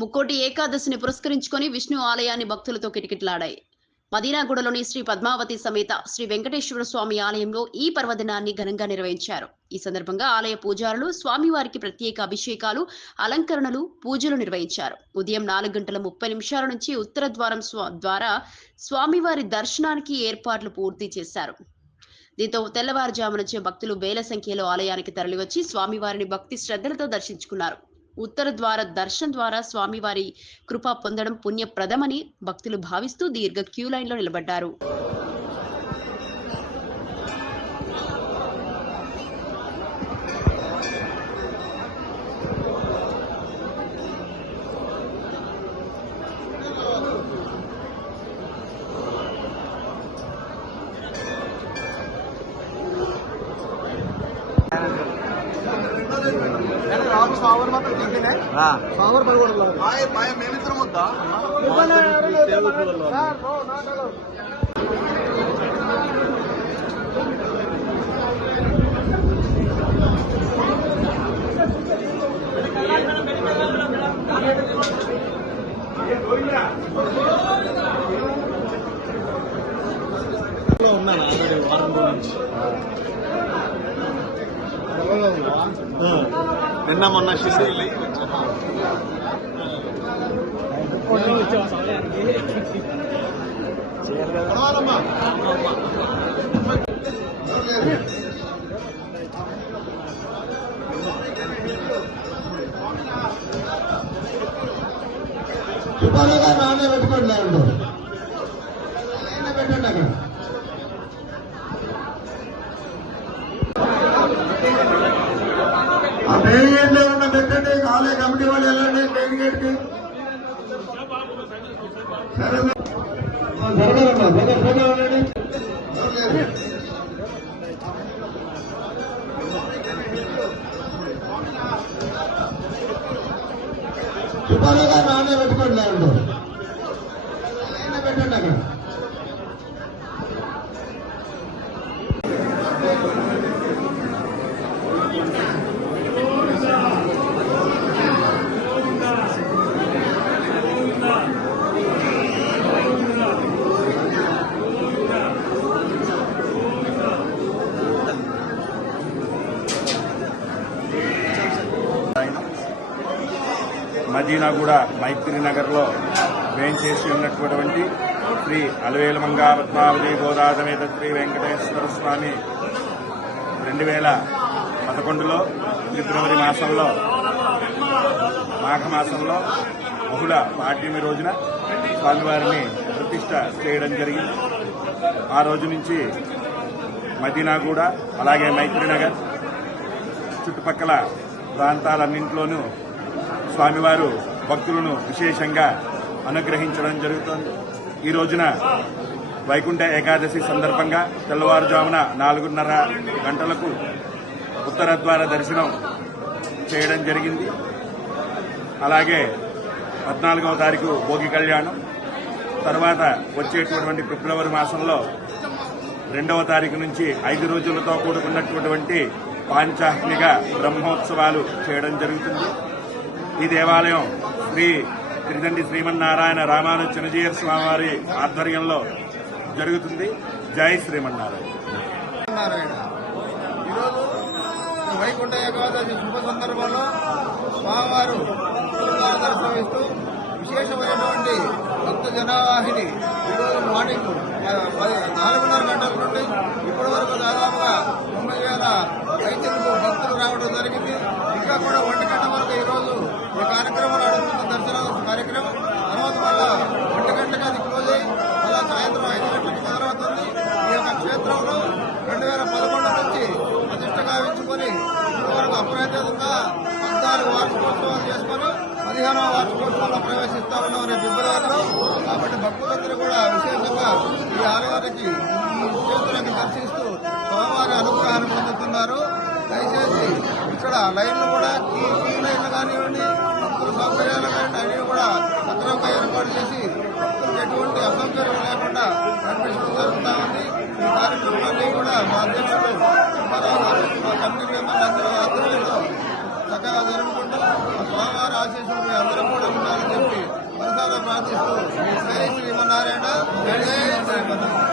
ముక్కోటి ఏకాదశిని పురస్కరించుకొని విష్ణు ఆలయాన్ని భక్తులతో కిటకిటలాడాయి. మదీనాగూడలోని శ్రీ పద్మావతి సమేత శ్రీ వెంకటేశ్వర స్వామి ఆలయంలో ఈ పర్వదినాన్ని ఘనంగా నిర్వహించారు. ఈ సందర్భంగా ఆలయ పూజారులు స్వామివారికి ప్రత్యేక అభిషేకాలు, అలంకరణలు, పూజలు నిర్వహించారు. ఉదయం 4:30 నుంచి ఉత్తర ద్వారం ద్వారా స్వామివారి దర్శనానికి ఏర్పాట్లు పూర్తి చేశారు. దీంతో తెల్లవారుజాము నుంచి భక్తులు వేల సంఖ్యలో ఆలయానికి తరలివచ్చి స్వామివారిని భక్తి శ్రద్ధలతో దర్శించుకున్నారు. ఉత్తర ద్వార దర్శనం ద్వారా స్వామివారి కృప పొందడం పుణ్యప్రదమని భక్తులు భావిస్తూ దీర్ఘ క్యూ లైన్లో నిలబడ్డారు. सावर मात्र तिंटने सावर बरगोडला माय मेमित्रम होता ఉన్నాను ఆల్రెడీ వారం నుంచి నిన్న మొన్న షిరిడీ సుబ్బారావుగా నాన్న పెట్టుకోండి పెట్టండి అక్కడ మెయిన్ గేట్ లో ఉన్న పెట్టండి. ఆలయ కమిటీ వాళ్ళు వెళ్ళండి మెయిన్ గేట్ కి. సుబ్బారావు గారు నాన్న పెట్టుకోండి పెట్టండి అక్కడ. మదీనాగూడ మైత్రి నగర్లో వేంచేసి ఉన్నటువంటి శ్రీ అలవేలు మంగా పద్మావతి గోదాసమేత శ్రీ వెంకటేశ్వర స్వామి 2011లో ఫిబ్రవరి మాసంలో మాఘమాసంలో బహుళ పాడ్యమి రోజున స్వామివారిని ప్రతిష్ట చేయడం జరిగింది. ఆ రోజు నుంచి మదీనాగూడ అలాగే మైత్రి నగర్ చుట్టుపక్కల ప్రాంతాలన్నింటిలోనూ స్వామివారు భక్తులను విశేషంగా అనుగ్రహించడం జరుగుతోంది. ఈ రోజున వైకుంఠ ఏకాదశి సందర్భంగా తెల్లవారుజామున 4:30 గంటలకు ఉత్తర ద్వార దర్శనం చేయడం జరిగింది. అలాగే 14వ తారీఖు భోగి కళ్యాణం, తర్వాత వచ్చేటువంటి ఫిబ్రవరి మాసంలో 2వ తారీఖు నుంచి 5 రోజులతో కూడుకున్నటువంటి పాంచాహ్నిక బ్రహ్మోత్సవాలు చేయడం జరుగుతుంది. ఈ దేవాలయం శ్రీ త్రిదండి శ్రీమన్నారాయణ రామానుజ చిన్నజీయర్ స్వామివారి ఆధ్వర్యంలో జరుగుతుంది. జై శ్రీమన్నారాయణ. ఈరోజు వైకుంఠ ఏకాదశి శుభ సందర్భంలో స్వామివారు దర్శనమిస్తూ విశేషమైనటువంటి భక్త జనవాహిని ఈరోజు మార్నింగ్ 4:30 గంటల నుండి ఇప్పటి వరకు దాదాపుగా 90,000 రైతులకు భక్తులు రావడం జరిగింది. ఇంకా కూడా 1 గంట వరకు ఈరోజు ఈ కార్యక్రమం నడుస్తున్న దర్శన కార్యక్రమం. తర్వాత మళ్ళా 1 గంటకి అది క్లోజ్ అయ్యి మళ్ళా సాయంత్రం 5 గంటలకు మొదలవుతుంది. ఈ యొక్క క్షేత్రంలో 2011 నుంచి ప్రతిష్ట గావించుకొని ఇప్పటివరకు అప్రయత్నంగా 14 వార్షికోత్సవాలు చేసుకొని 15వ వార్షికోత్సవంలో ప్రవేశిస్తా ఉన్నాం రేపు ఫిబ్రవరిలో. కాబట్టి భక్తులందరూ కూడా విశేషంగా ఈ ఆలయానికి ఈ క్షేత్రాన్ని దర్శిస్తూ స్వామివారి అనుగ్రహాన్ని పొందుతున్నారు. దయచేసి ఇక్కడ లైన్లు కూడా క్యూ లైన్లు కానివ్వండి, భక్తుల సౌకర్యాలు కానివ్వండి అన్ని కూడా సక్రమంగా ఏర్పాటు చేసి భక్తులకు ఎటువంటి అసౌకర్యం లేకుండా నడిపించడం జరుగుతూ ఉంది. ఈ కార్యక్రమాన్ని కూడా మా అధ్యక్షులు సుబ్బారావు గారు, మా కమిటీ మెంబర్లు అందరూ ఆధ్వర్యంలో చక్కగా జరుపుకుంటూ స్వామివారి ఆశీస్సులు అందరూ కూడా ఉండాలని ప్రార్థిస్తూ జై శ్రీమన్నారాయణ జై శ్రీమన్నారాయణ.